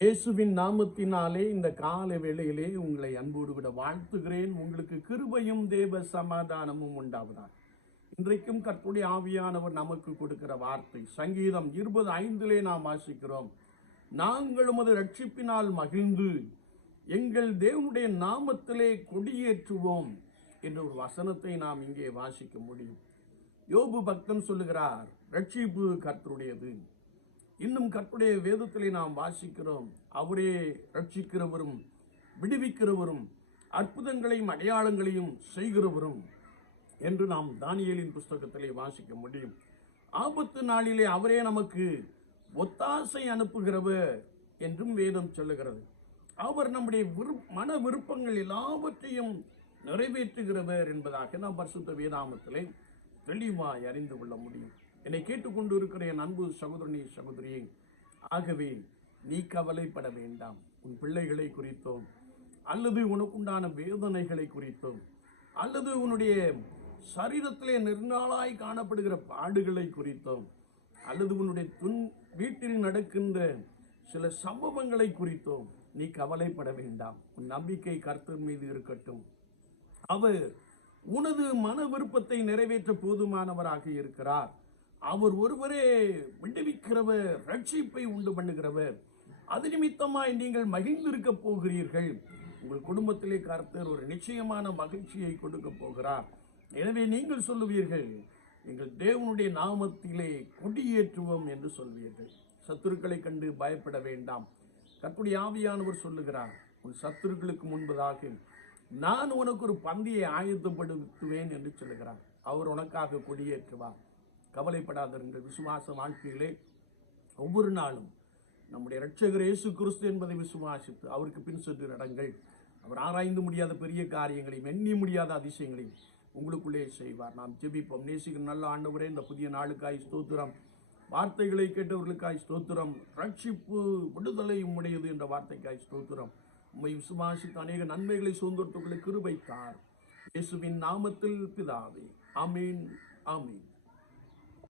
இயேசுவின் நாமத்தினாலே இந்த கால வேளையிலே உங்களை அன்போடு விட வாழ்த்துகிறேன். உங்களுக்கு கிருபையும் தேவ சமாதானமும் உண்டாவதா இன்றைக்கும் கற்புடைய ஆவியானவர் நமக்கு கொடுக்கிற வார்த்தை சங்கீதம் இருபது ஐந்திலே நாம் வாசிக்கிறோம். நாங்கள் உமது ரட்சிப்பினால் மகிழ்ந்து எங்கள் தேவனுடைய நாமத்திலே கொடியேற்றுவோம் என்ற ஒரு வசனத்தை நாம் இங்கே வாசிக்க முடியும். யோபு பக்தன் சொல்லுகிறார் ரட்சிப்பு கர்த்தருடையது. இன்னும் கற்புடைய வேதத்திலே நாம் வாசிக்கிறோம். அவரே ரட்சிக்கிறவரும் விடுவிக்கிறவரும் அற்புதங்களையும் அடையாளங்களையும் செய்கிறவரும் என்று நாம் தானியலின் புஸ்தகத்திலே வாசிக்க முடியும். ஆபத்து நாளிலே அவரே நமக்கு ஒத்தாசை அனுப்புகிறவர் என்றும் வேதம் சொல்லுகிறது. அவர் நம்முடைய விருப் மன விருப்பங்கள் எல்லாவற்றையும் நிறைவேற்றுகிறவர் என்பதாக நாம் பரிசுத்த வேதாமத்திலே தெளிவாய் அறிந்து கொள்ள முடியும். என்னை கேட்டுக்கொண்டு இருக்கிற என் அன்பு சகோதரனி சகோதரியே ஆகவே நீ கவலைப்பட வேண்டாம். உன் பிள்ளைகளை குறித்தோம் அல்லது உனக்குண்டான வேதனைகளை குறித்தோம் அல்லது உன்னுடைய சரீரத்திலே நெருநாளாய் காணப்படுகிற பாடுகளை குறித்தோம் அல்லது உன்னுடைய துன் வீட்டில் நடக்கின்ற சில சம்பவங்களை குறித்தோம் நீ கவலைப்பட வேண்டாம். உன் நம்பிக்கை கர்த்தர் மீது இருக்கட்டும். அவர் உனது மன விருப்பத்தை நிறைவேற்ற போதுமானவராக இருக்கிறார். அவர் ஒருவரே விடுவிக்கிறவர் ரட்சிப்பை உண்டு பண்ணுகிறவர். அது நிமித்தமாய் நீங்கள் மகிழ்ந்திருக்க போகிறீர்கள். உங்கள் குடும்பத்திலே கர்த்தர் ஒரு நிச்சயமான மகிழ்ச்சியை கொடுக்க போகிறார். எனவே நீங்கள் சொல்லுவீர்கள் எங்கள் தேவனுடைய நாமத்திலே கொடியேற்றுவோம் என்று சொல்வீர்கள். சத்துருக்களை கண்டு பயப்பட வேண்டாம். கற்புடைய ஆவியானவர் சொல்லுகிறார் உன் சத்துருக்களுக்கு முன்பதாக நான் உனக்கு ஒரு பந்தியை ஆயத்தப்படுத்துவேன் என்று சொல்லுகிறார். அவர் உனக்காக கொடியேற்றுவார். கவலைப்படாதிருங்கள். விசுவாச வாழ்க்கையிலே ஒவ்வொரு நாளும் நம்முடைய இரட்சகர் இயேசு கிறிஸ்து என்பதை விசுவாசித்து அவருக்கு பின் சென்று நடங்கள். அவர் ஆராய்ந்து முடியாத பெரிய காரியங்களையும் எண்ணி முடியாத அதிசயங்களையும் உங்களுக்குள்ளே செய்வார். நாம் ஜெபிப்போம். நேசிக்கிற நல்ல ஆண்டவரே இந்த புதிய நாளுக்காய் ஸ்தோத்திரம். வார்த்தைகளை கேட்டவர்களுக்காய் ஸ்தோத்திரம். ரட்சிப்பு விடுதலை உடையது என்ற வார்த்தைக்காய் ஸ்தோத்திரம். உம்மை விசுவாசித்து அநேக நன்மைகளை சுதந்திரத்துக்குள்ளே கிருபைத்தார். இயேசுவின் நாமத்தில் பிதாவே ஆமீன் ஆமீன்.